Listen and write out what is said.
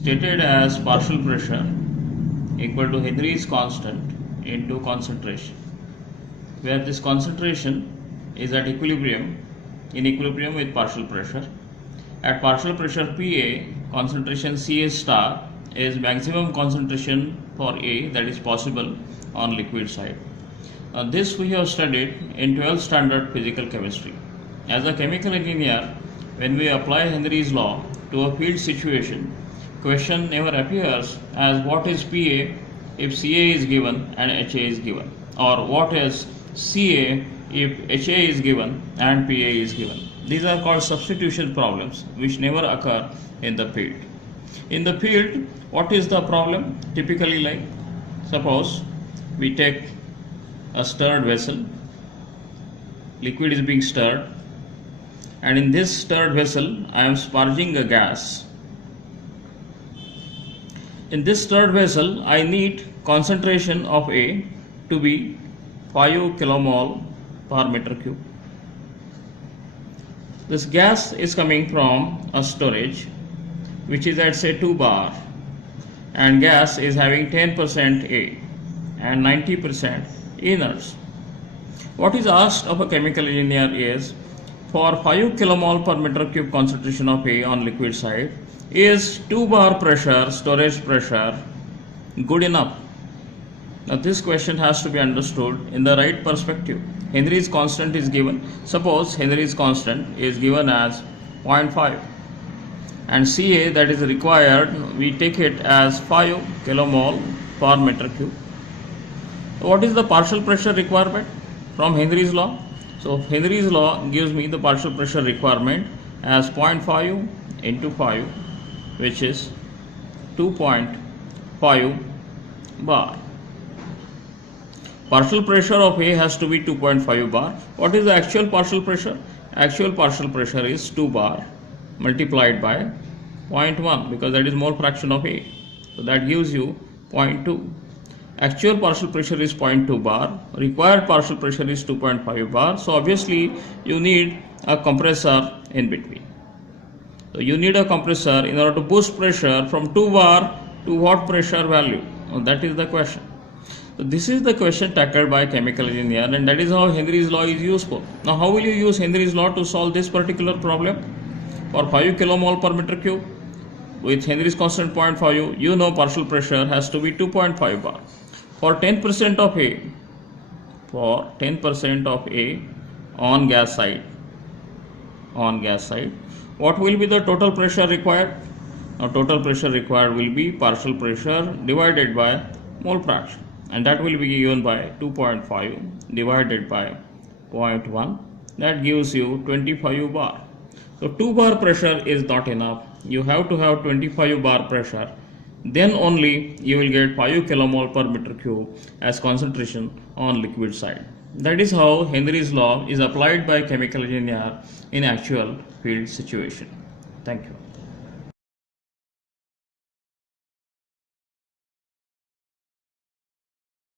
stated as partial pressure equal to Henry's constant into concentration, where this concentration is at equilibrium, in equilibrium with partial pressure. At partial pressure Pa, concentration Ca star is maximum concentration for A that is possible on liquid side. This we have studied in 12th standard physical chemistry. As a chemical engineer, when we apply Henry's law to a field situation, question never appears as what is Pa if Ca is given and Ha is given, or what is Ca if Ha is given and Pa is given. These are called substitution problems which never occur in the field. In the field, what is the problem? Typically, like suppose we take a stirred vessel, liquid is being stirred, and in this stirred vessel I am sparging a gas. In this stirred vessel I need concentration of A to be 5 kilomole per meter cube. This gas is coming from a storage which is at say 2 bar, and gas is having 10% A and 90% inerts. What is asked of a chemical engineer is, for 5 kilomole per meter cube concentration of A on liquid side, is 2 bar pressure, storage pressure, good enough? Now this question has to be understood in the right perspective. Henry's constant is given. Suppose Henry's constant is given as 0.5 and Ca that is required, we take it as 5 kilomole per meter cube. What is the partial pressure requirement from Henry's law? So Henry's law gives me the partial pressure requirement as 0.5 into 5, which is 2.5 bar. Partial pressure of A has to be 2.5 bar. What is the actual partial pressure? Actual partial pressure is 2 bar multiplied by 0.1, because that is mole fraction of A. So that gives you 0.2. Actual partial pressure is 0.2 bar. Required partial pressure is 2.5 bar. So obviously you need a compressor in between. So you need a compressor in order to boost pressure from 2 bar to what pressure value? Well, that is the question. So this is the question tackled by a chemical engineer, and that is how Henry's law is useful. Now how will you use Henry's law to solve this particular problem? For 5 kilomole per meter cube with Henry's constant 0.5, you know partial pressure has to be 2.5 bar. For 10% of A, for 10% of A on gas side, what will be the total pressure required? Now total pressure required will be partial pressure divided by mole fraction, and that will be given by 2.5 divided by 0.1, that gives you 25 bar. So 2 bar pressure is not enough, you have to have 25 bar pressure, then only you will get 5 kilomole per meter cube as concentration on liquid side. That is how Henry's law is applied by chemical engineer in actual field situation. Thank you.